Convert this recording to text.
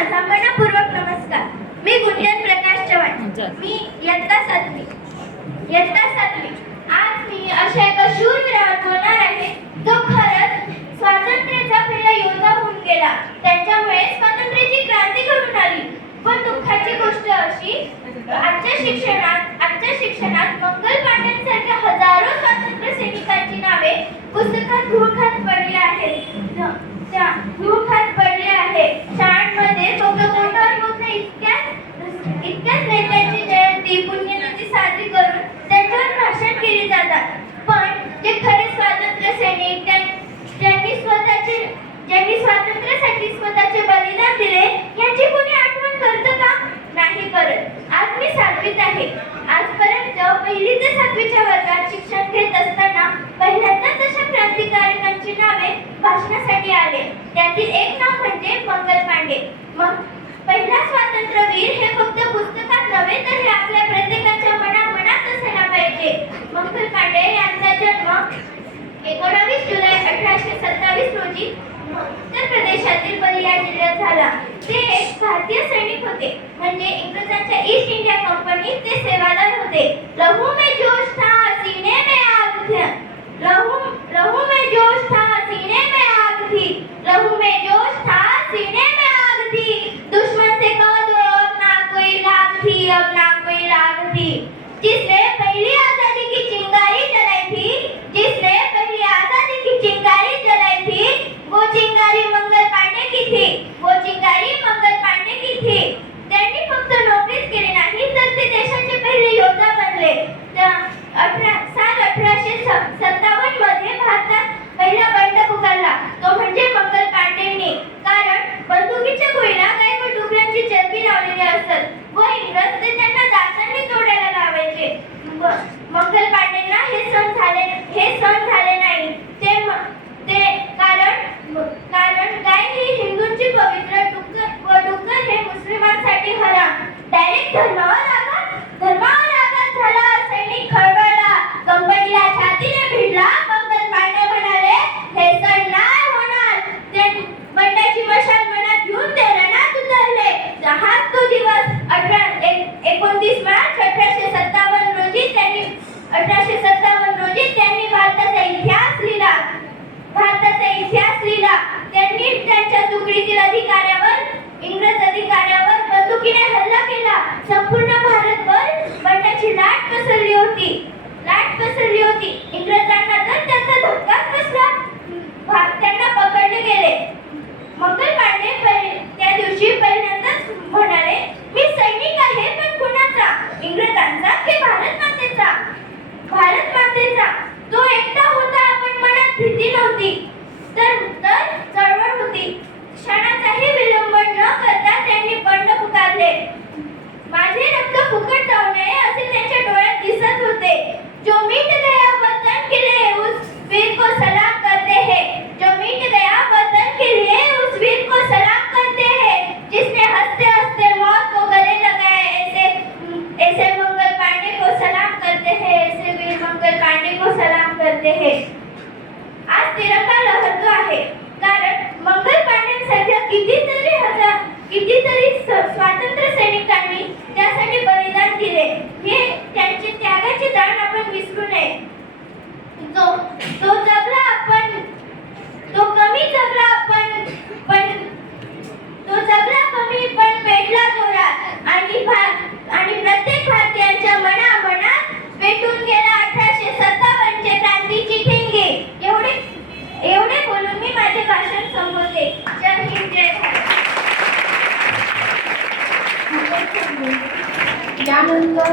मनपूर्वक नमस्कार. मी गुंजन प्रकाश चव्हाण. मी इयत्ता सातवी. आज मी अशा एका शूरवीरावर बोलणार आहे जो खरंच स्वातंत्र्याचा पहिला योद्धा होऊन गेला. त्यांच्यामुळे स्वातंत्र्याची क्रांती घडून आली. पण दुःखाची गोष्ट अशी, आजच्या शिक्षणात मंगल पांड्यांसारख्या हजारो स्वातंत्र्य सैनिकांची नावे पुस्तकात गृहखात पडली आहेत. शाळांमध्ये फक्त बोटावर मोजणं इतक्याच नेत्यांची जयंती पुण्यतिथी साजरी करून त्यांच्यावर भाषण केली जातात. पण जे खरे स्वातंत्र्य सैनिक ज्यांनी स्वातंत्र्यासाठी स्वतःचे बलिदान दिले यांची कोणी आठवण करतं का? नाही करत. आज मी 7वीत आहे. आजपर्यंत 1ली ते 7वीच्या वर्गात शिक्षण घेत असताना पहिल्यांदाच अशा क्रांतिकारकांची नावे भाषणासाठी आले. त्यातील एक नाव म्हणजे मंगल पांडे. मग पहिला स्वातंत्र्यवीर हे फक्त पुस्तकात नव्हे तर हे आपल्या प्रत्येकाच्या मनात असायला पाहिजे. मंगल पांडे यांचा जन्म 19 जुलै 1827 रोजी उत्तर प्रदेशातील बलिया जिल्ह्यात झाला. ते एक भारतीय सैनिक होते, म्हणजे इंग्रजांच्या ईस्ट इंडिया कंपनीत ते सेवादार होते. लहू में जोश था, सीने में आग थी. लहू में जोश था, सीने में आग थी. लहू में जोश था, सीने में आग थी. दुश्मन से कह दो अब ना कोई लाग थी, अब ना कोई लाग थी. जिसने पहली आजादी की चिंगारी जलाई थी, जिसने पहली आजादी की चिंगारी जलाई थी, वो चिंगारी मंगल पांडे की थी. वो चिंगारी मंगल पांडे की थी. त्यांनी फक्त नोकरीच केली नाही तर ते देशाचे पहिले योद्धा बनले. साल 1857 मध्ये भारतात पहिला बंड पुकारला तो म्हणजे मंगल पांडेंनी. कारण बंदुकीच्या गोळीला काही डुकरांची चरबी लावलेली असत व इंग्रज ते त्यांना दातांनी तोडायला लावायचे. मंगल पांडेंना हे सहन झाले नाही. ते कारण गाय ही हिंदूंची पवित्र, डुक्कर हे मुस्लिमांसाठी हराम. डायरेक्ट धर्मावर आघात झाला. सैनिक खळबळला. कंपनीला छातीने भिडला. मंगल पांडे म्हणाले, हे सण नाही होणार. ते बंडाची मशाल मनात घेऊन ते रणात उतरले. हाच तो दिवस 29 मार्च 1857 रोजी त्यांनी भारताचा इतिहास लिहिला. त्यांनी त्यांच्या तुकडीतील इंग्रज अधिकाऱ्यावर बंदुकीने हल्ला केला. संपूर्ण भारतभर बंडाची लाट पसरली होती. इंग्रजांना तर त्याचा धक्काच बसला. त्यांना पकडले गेले. मंगल पांडे त्या दिवशी पहिल्यांदाच म्हणाले, मी सैनिक आहे पण कुणाचा? इंग्रजांचा की भारत मातेचा? तो एकटा होता पण मनात भीती नव्हती, तर चळवळ होती. क्षणाचाही विलंब न करता त्यांनी बंड पुकारले. माझे रक्त फुकट जाऊ नये असे त्यांच्या डोळ्यात दिसत होते. जो मिट गया वतन के लिए उस वीर को सलाम करते हैं. जो मिट गया वतन के लिए उस वीर को सलाम करते हैं. जिसने हंसते हंसते मौत को गले लगाया, ऐसे मंगल पांडे को सलाम करते हैं. ऐसे वीर मंगल पांडे को सलाम करते हैं. आज तिरंगा लहरतो आहे कारण मंगल पांड्यांसारख्या कितीतरी स्वातंत्र्य सैनिकांनी त्यासाठी बलिदान दिले. हे त्यांचे त्यागाचे दान आपण विसरू नये. तो जगला कमी पण पेटला जोरात आणि प्रत्येक भारतीयांच्या मनात पेटून गेला 1857 चे क्रांतीची ठिणगी. एवढे बोलून मी माझे भाषण संपवते. जय हिंद, जय भारत. यानंतर